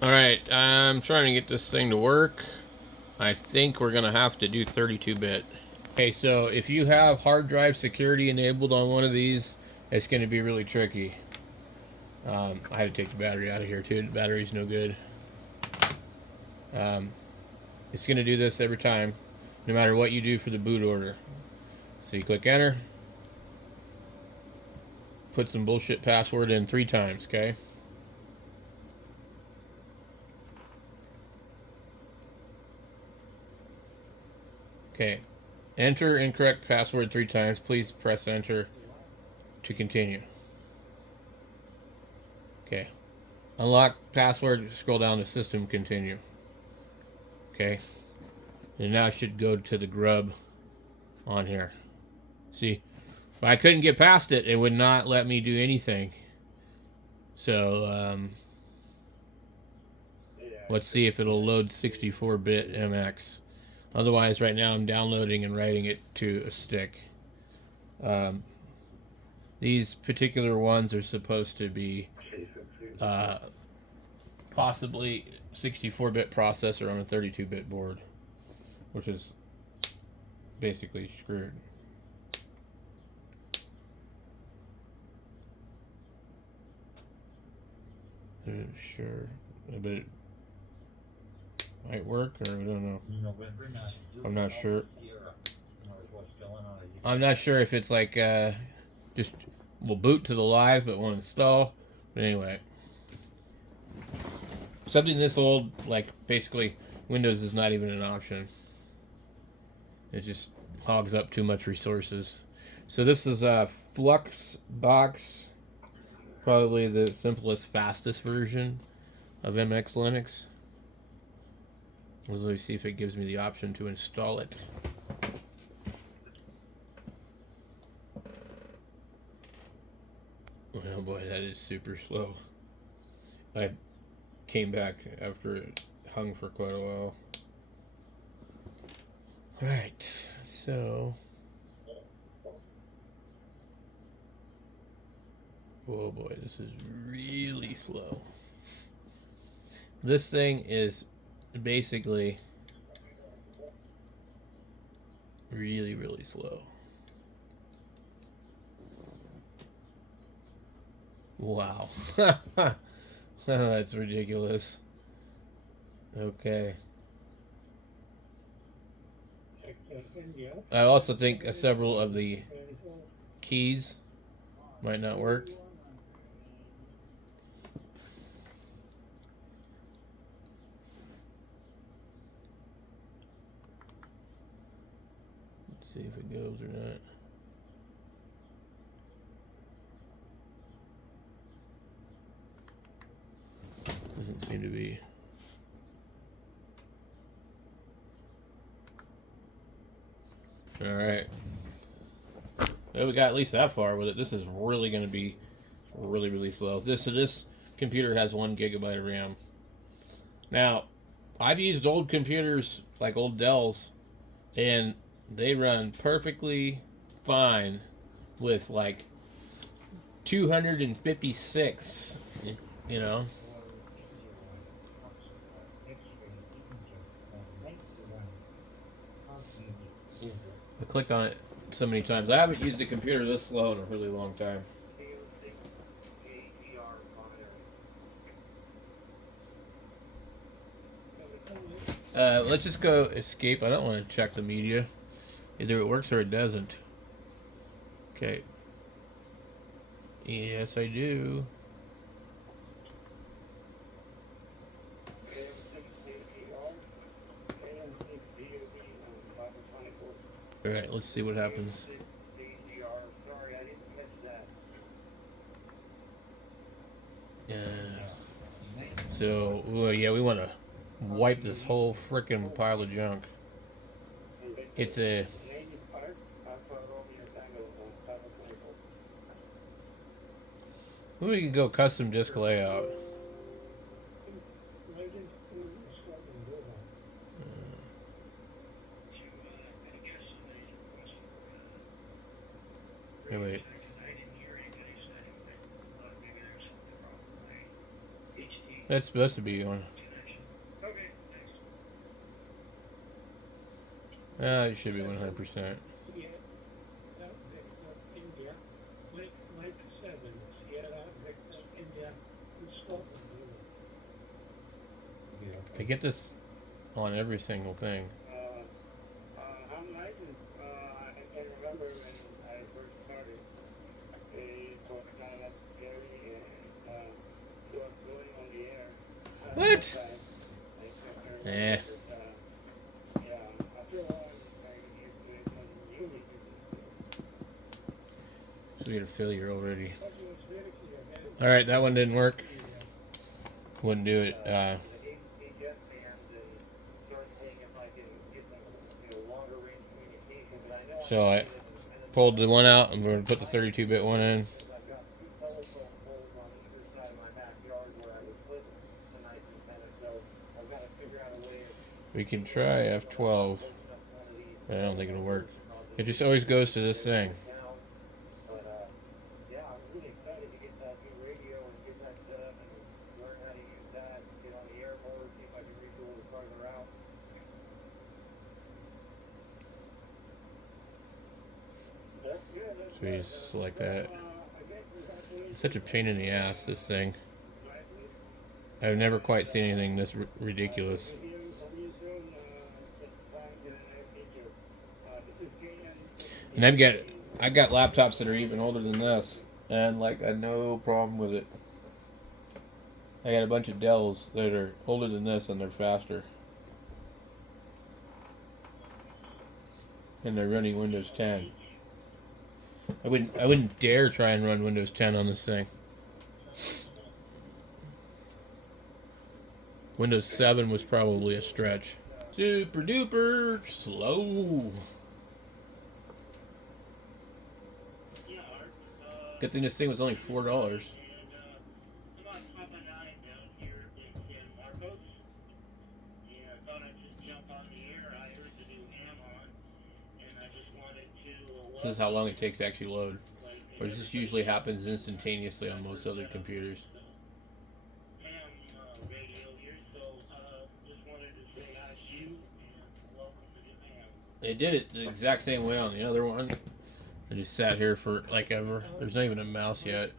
Alright, I'm trying to get this thing to work. I think we're going to have to do 32-bit. Okay, so if you have hard drive security enabled on one of these, it's going to be really tricky. I had to take the battery out of here too. The battery's no good. It's going to do this every time, no matter what you do for the boot order. So you click enter, put some bullshit password in 3 times, okay? Okay. Enter incorrect password 3 times. Please press enter to continue. Okay. Unlock password, scroll down to system, continue. Okay. And now I should go to the grub on here. See, if I couldn't get past it, it would not let me do anything. So, let's see if it'll load 64-bit MX. Otherwise, right now I'm downloading and writing it to a stick. These particular ones are supposed to be possibly 64-bit processor on a 32-bit board, which is basically screwed. Sure, but it might work, or I don't know. I'm not sure. I'm not sure if it's like just will boot to the live but won't install. But anyway, something this old, like basically Windows is not even an option. It just hogs up too much resources. So this is a Fluxbox, probably the simplest, fastest version of MX Linux. Let me see if it gives me the option to install it. Oh boy, that is super slow. I came back after it hung for quite a while. Right, so... oh boy, this is really slow. This thing is basically really, really slow. Wow. That's ridiculous. Okay. I also think several of the keys might not work. Let's see if it goes or not. Doesn't seem to be. Alright. Well, we got at least that far with it. This is really going to be really, really slow. This computer has 1 gigabyte of RAM. Now, I've used old computers like old Dells, and they run perfectly fine with like 256, you know. I clicked on it so many times. I haven't used a computer this slow in a really long time. Let's just go escape. I don't want to check the media. Either it works or it doesn't. Okay. Yes, I do. Alright, let's see what happens. So, well, yeah, we want to wipe this whole freaking pile of junk. It's a... we can go custom disk layout. Hey, wait. That's supposed to be on. It should be 100%. I get this on every single thing. What? Eh. So we had a failure already. Alright, that one didn't work. Wouldn't do it. So I pulled the one out. I'm going to put the 32-bit one in. We can try F12. But I don't think it'll work. It just always goes to this thing. So you just select that. It's such a pain in the ass, this thing. I've never quite seen anything this ridiculous. And I got laptops that are even older than this, and like I had no problem with it. I got a bunch of Dells that are older than this, and they're faster. And they're running Windows 10. I wouldn't dare try and run Windows 10 on this thing. Windows 7 was probably a stretch. Super duper slow. Good thing this thing was only $4. This is how long it takes to actually load. Whereas this usually happens instantaneously on most other computers. It did it the exact same way on the other one. I just sat here for like ever. There's not even a mouse yet.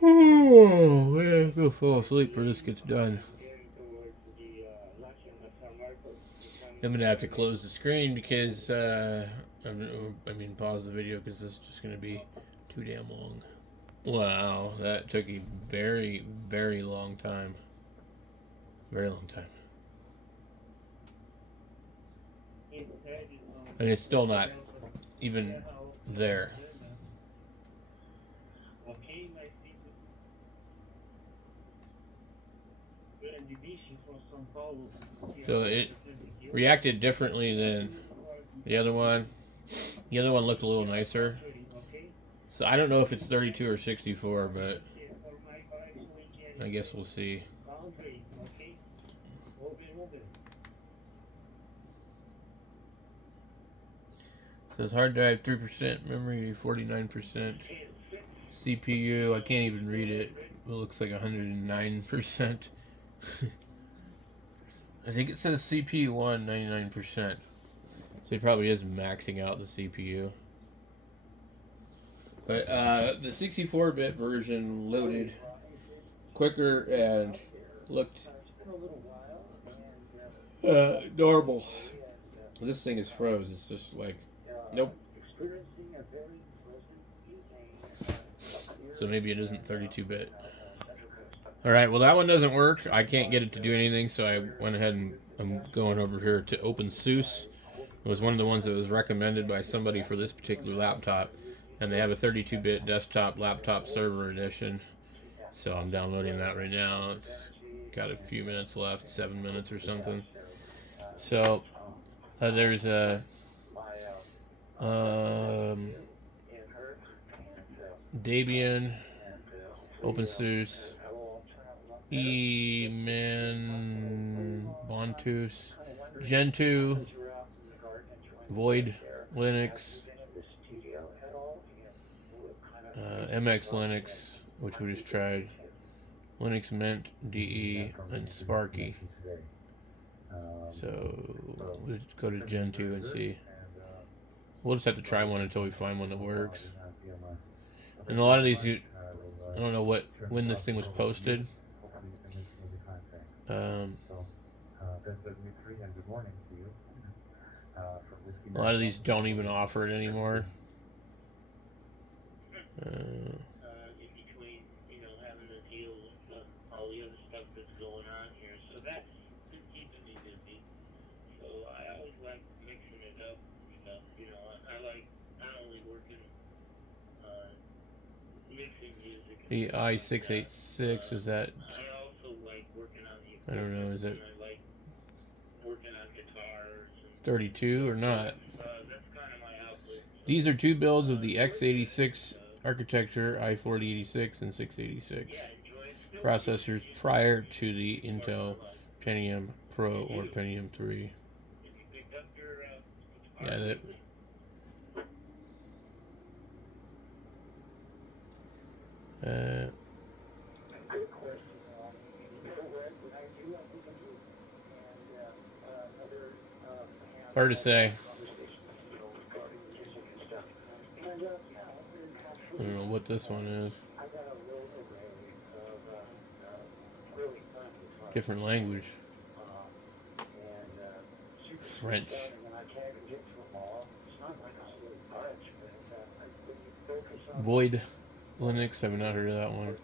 Oh, man, go fall asleep before this gets done. I'm gonna have to close the screen because I mean pause the video because this is just gonna be too damn long. Wow, that took a very, very long time. Very long time. And it's still not even there. So it reacted differently than the other one. The other one looked a little nicer. So I don't know if it's 32 or 64, but I guess we'll see. It says hard drive 3%, memory 49%, CPU, I can't even read it. It looks like 109%. I think it says CPU 1, 99%. So it probably is maxing out the CPU. But the 64-bit version loaded quicker and looked normal. This thing is froze. It's just like, nope. So maybe it isn't 32-bit. Alright, well that one doesn't work. I can't get it to do anything, so I went ahead and I'm going over here to OpenSUSE. It was one of the ones that was recommended by somebody for this particular laptop. And they have a 32-bit desktop laptop server edition. So I'm downloading that right now. It's got a few minutes left, 7 minutes or something. So there's a Debian, OpenSUSE, Bontus, Gentoo, Void, Linux, MX Linux, which we just tried. Linux Mint, DE, and Sparky. So we'll go to Gen 2 and see. We'll just have to try one until we find one that works. And a lot of these, I don't know when this thing was posted. A lot of these don't even offer it anymore. In between, having to deal with all the other stuff that's going on here, so that's been keeping me busy. So I always like mixing it up stuff. I like not only working, mixing music. The i686 is that? I also like working on the. I don't know. Is it I like working on guitars. 32 or not? That's kind of my outlet. These are two builds of the x86 architecture, i4086 and 686 processors prior to the Intel Pentium Pro or Pentium 3. Yeah, that. Hard to say. I don't know what this one is. Different language. French. Void Linux. I've not heard of that one.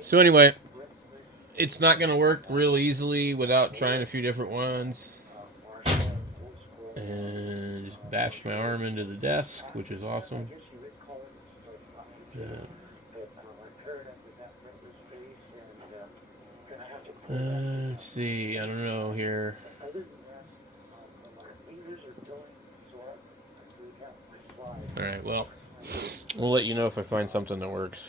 So anyway, it's not going to work real easily without trying a few different ones. And just bashed my arm into the desk, which is awesome. Let's see. I don't know here. All right. Well, we'll let you know if I find something that works.